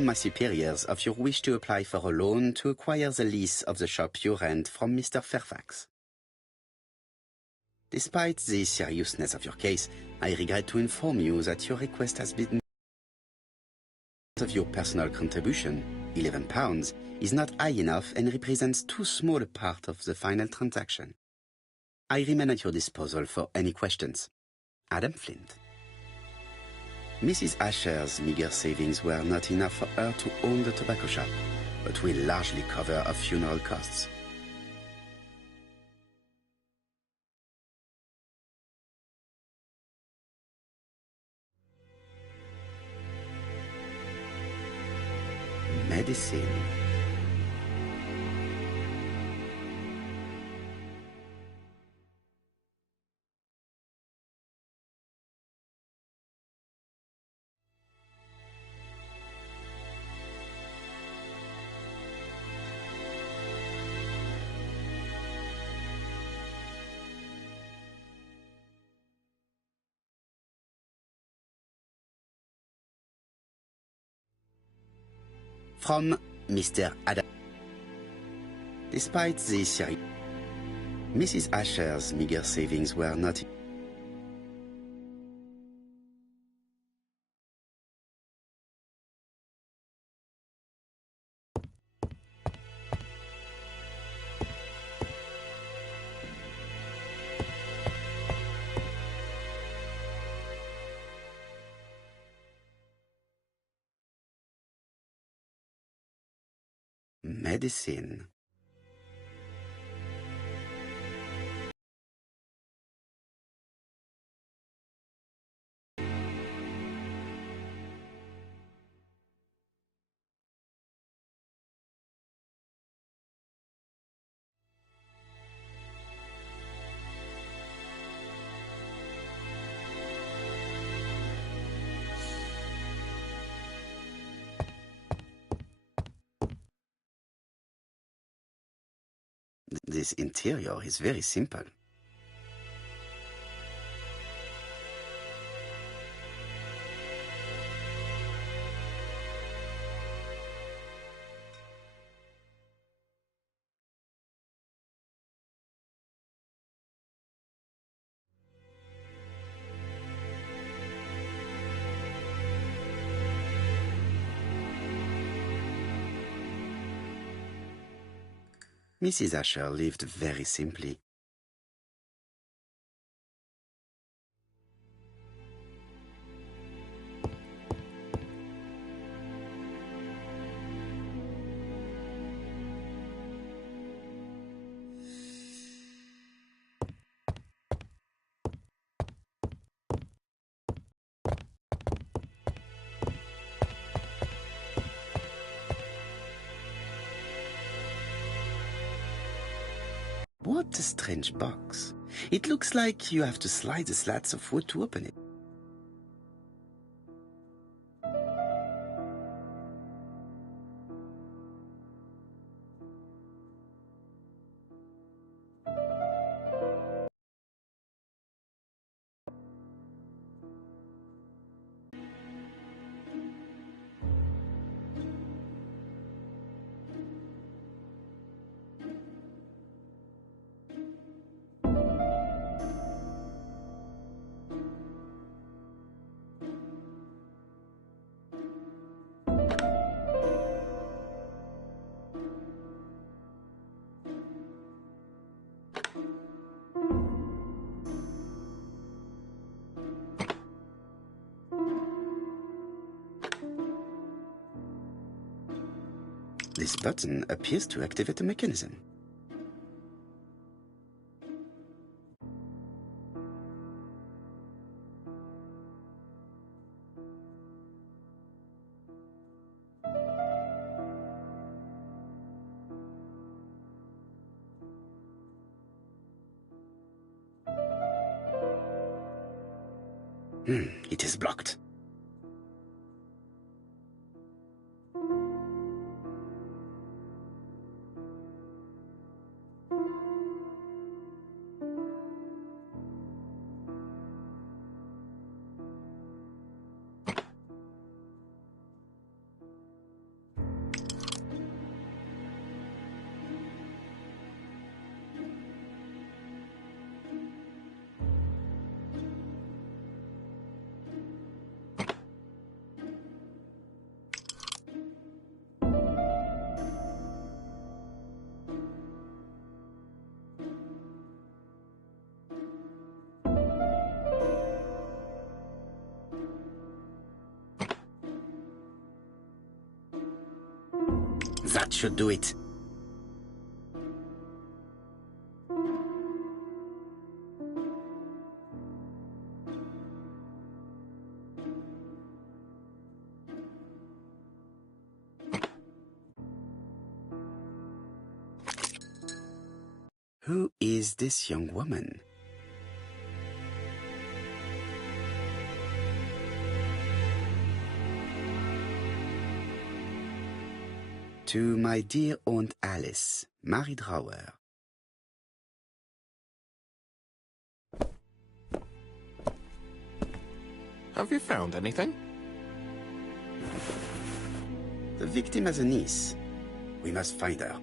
my superiors of your wish to apply for a loan to acquire the lease of the shop you rent from Mr. Fairfax. Despite the seriousness of your case, I regret to inform you that your request has been of your personal contribution, £11, is not high enough and represents too small a part of the final transaction. I remain at your disposal for any questions. Adam Flint. Mrs. Asher's meager savings were not enough for her to own the tobacco shop, but will largely cover her funeral costs. Medicine. From Mr. Adam. Despite the Mrs. Asher's meager savings were not medicine. This interior is very simple. Mrs. Asher lived very simply. What a strange box. It looks like you have to slide the slats of wood to open it. This button appears to activate a mechanism. It is blocked. That should do it. Who is this young woman? To my dear Aunt Alice, Marie Drower. Have you found anything? The victim has a niece. We must find her.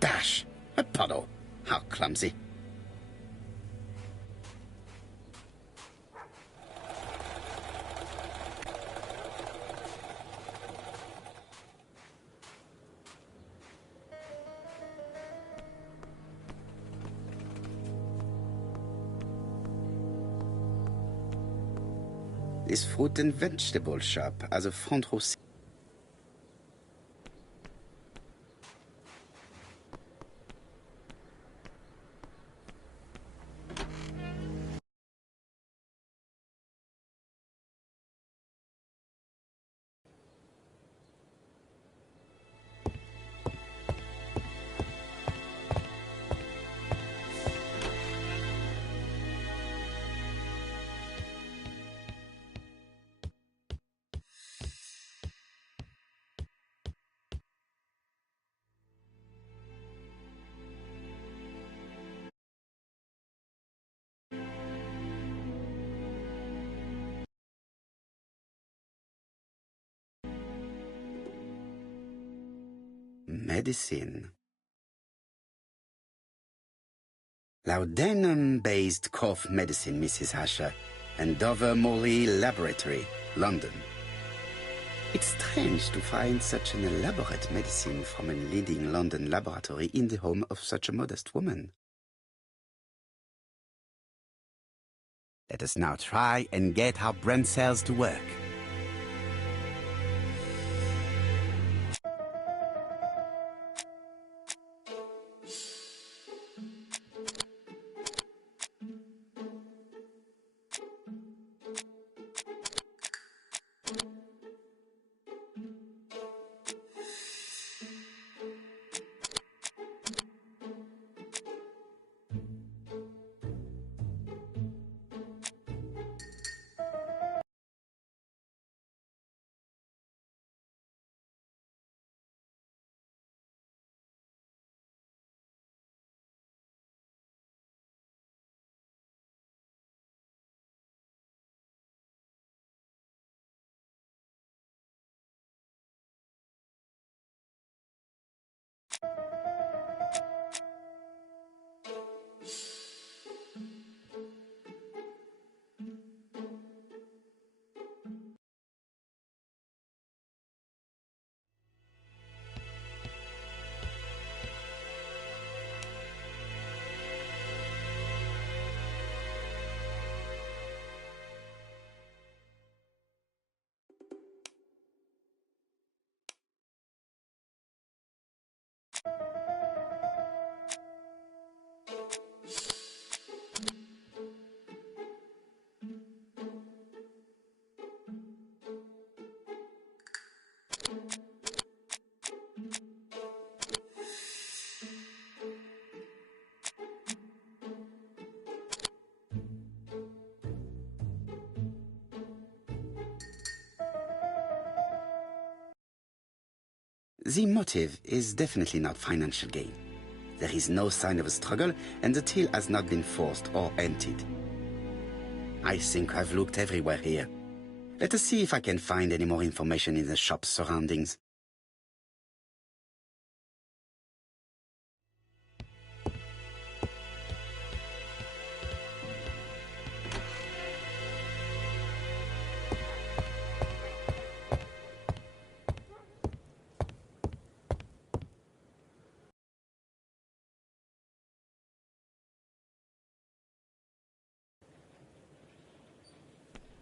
Dash! A puddle. How clumsy. This fruit and vegetable shop has a front row seat. Medicine. Laudanum-based cough medicine, Mrs. Asher, and Dover Morley Laboratory, London. It's strange to find such an elaborate medicine from a leading London laboratory in the home of such a modest woman. Let us now try and get our brain cells to work. The motive is definitely not financial gain. There is no sign of a struggle, and the till has not been forced or emptied. I think I've looked everywhere here. Let us see if I can find any more information in the shop's surroundings.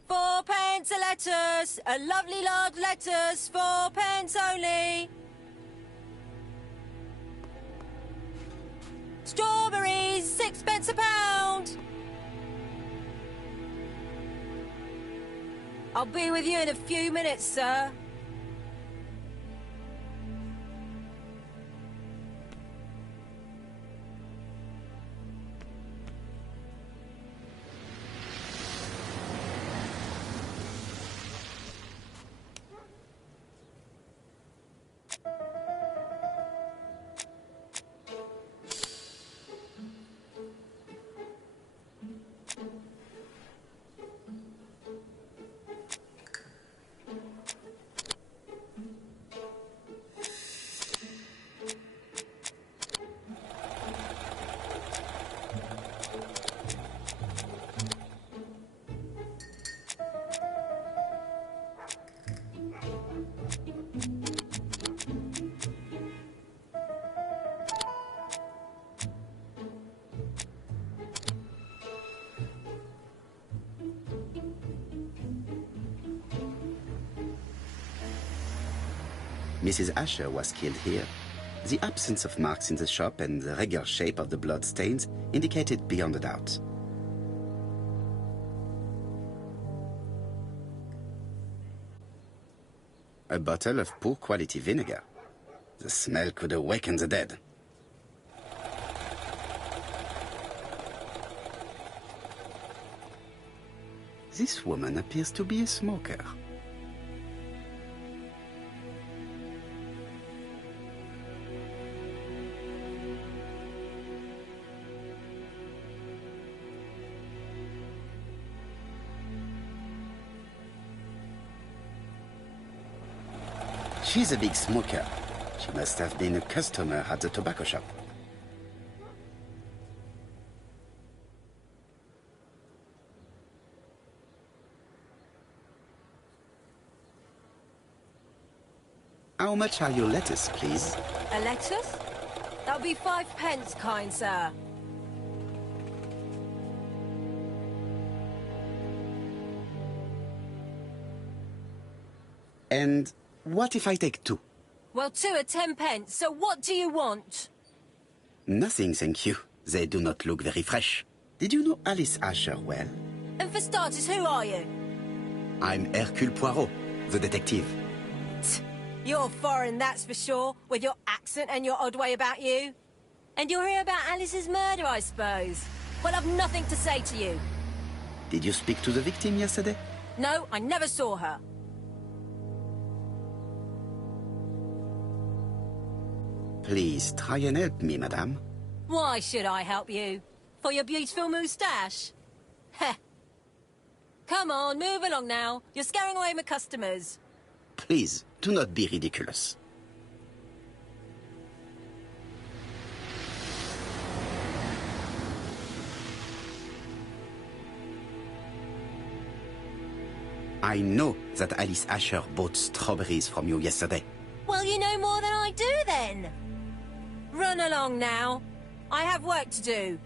£4 a lettuce, a lovely large lettuce, 4 pence only. Strawberries, 6 pence a pound. I'll be with you in a few minutes, sir. Mrs. Asher was killed here. The absence of marks in the shop and the regular shape of the blood stains indicated beyond a doubt. A bottle of poor quality vinegar. The smell could awaken the dead. This woman appears to be a smoker. She's a big smoker. She must have been a customer at the tobacco shop. How much are your lettuce, please? A lettuce? That'll be 5 pence, kind sir. And what if I take 2? Well, 2 are 10 pence, so what do you want? Nothing, thank you. They do not look very fresh. Did you know Alice Asher well? And for starters, who are you? I'm Hercule Poirot, the detective. You're foreign, that's for sure, with your accent and your odd way about you. And you're here about Alice's murder, I suppose. Well, I've nothing to say to you. Did you speak to the victim yesterday? No, I never saw her. Please, try and help me, madame. Why should I help you? For your beautiful moustache? Heh. Come on, move along now. You're scaring away my customers. Please, do not be ridiculous. I know that Alice Asher bought strawberries from you yesterday. Well, you know more than I do, then. Run along now. I have work to do.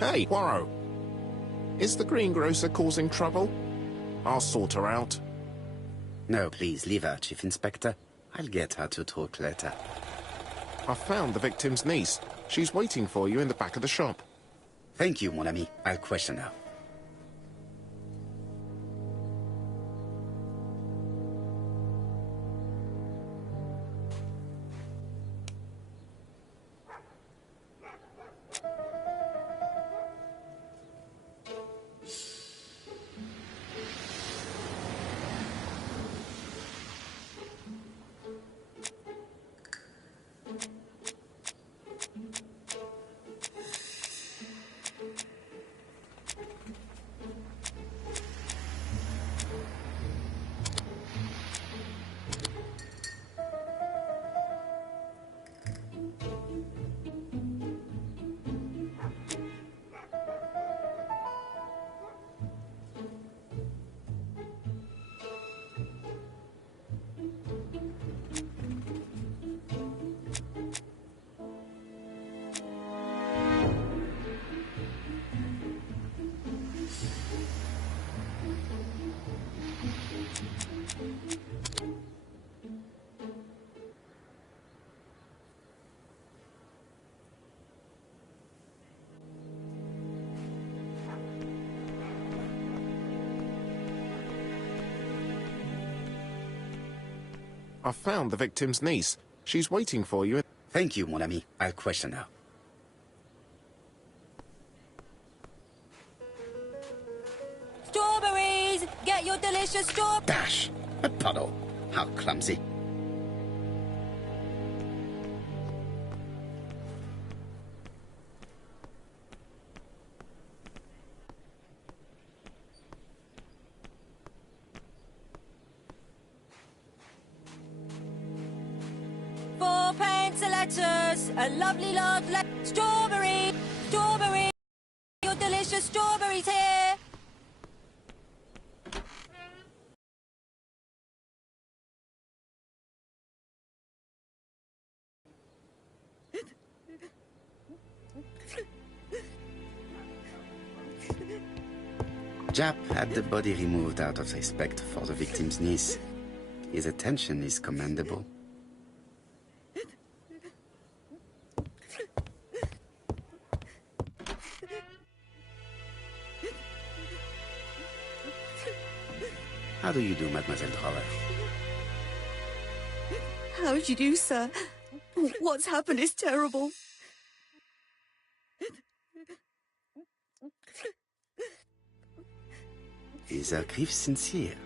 Hey, Poirot. Is the greengrocer causing trouble? I'll sort her out. No, please, leave her, Chief Inspector. I'll get her to talk later. I found the victim's niece. She's waiting for you in the back of the shop. Thank you, mon ami. I'll question her. I found the victim's niece. She's waiting for you. Thank you, mon ami. I'll question her. Strawberries! Get your delicious strawberries! Dash! A puddle. How clumsy. Lettuce, a lovely large strawberry, strawberry, your delicious strawberries here. Jap had the body removed out of respect for the victim's niece. His attention is commendable. How do you do, Mademoiselle Drawer? How do you do, sir? What's happened is terrible. Is her grief sincere?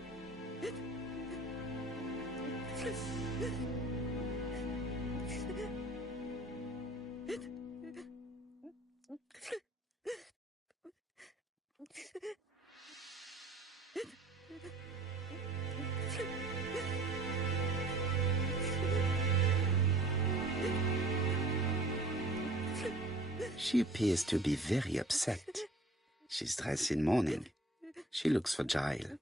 She appears to be very upset. She's dressed in mourning. She looks fragile.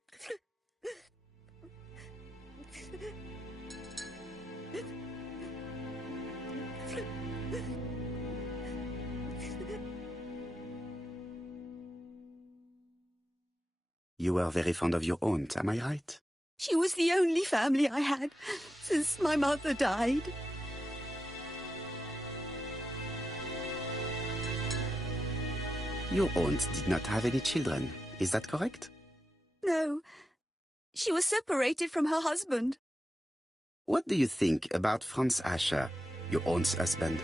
You were very fond of your aunt, am I right? She was the only family I had since my mother died. Your aunt did not have any children, is that correct? No, she was separated from her husband. What do you think about Franz Asher, your aunt's husband?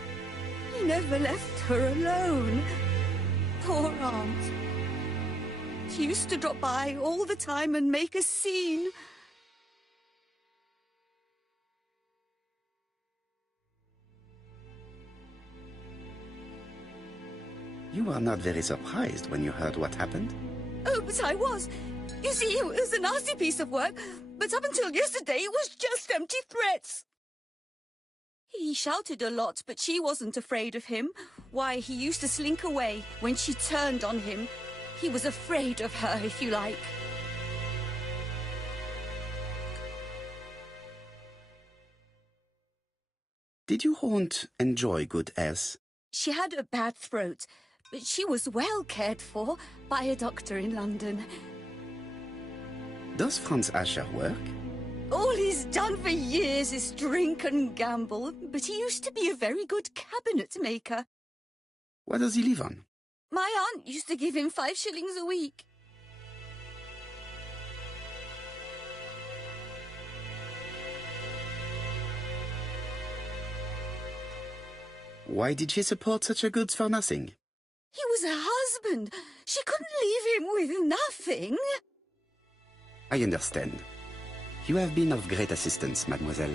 He never left her alone. Poor aunt. She used to drop by all the time and make a scene. You were not very surprised when you heard what happened? Oh, but I was. You see, it was a nasty piece of work, but up until yesterday it was just empty threats. He shouted a lot, but she wasn't afraid of him. Why, he used to slink away when she turned on him. He was afraid of her, if you like. Did your aunt enjoy good health? She had a bad throat, but she was well cared for by a doctor in London. Does Franz Asher work? All he's done for years is drink and gamble, but he used to be a very good cabinet maker. What does he live on? My aunt used to give him 5 shillings a week. Why did she support such a goods for nothing? He was her husband. She couldn't leave him with nothing. I understand. You have been of great assistance, mademoiselle.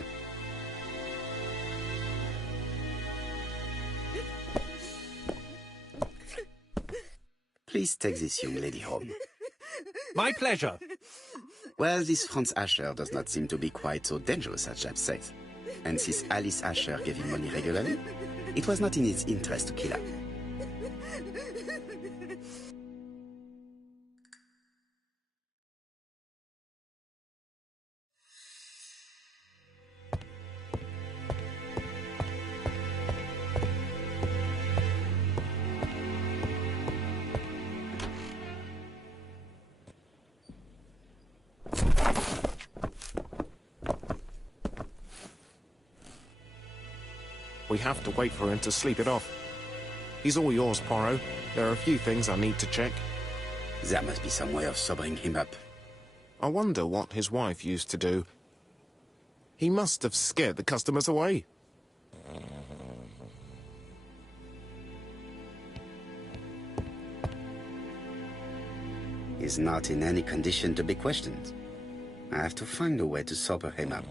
Please take this young lady home. My pleasure. Well, this Franz Asher does not seem to be quite so dangerous as Jab said. And since Alice Asher gave him money regularly, it was not in his interest to kill her. We have to wait for him to sleep it off. He's all yours, Poirot. There are a few things I need to check. There must be some way of sobering him up. I wonder what his wife used to do. He must have scared the customers away. He's not in any condition to be questioned. I have to find a way to sober him up.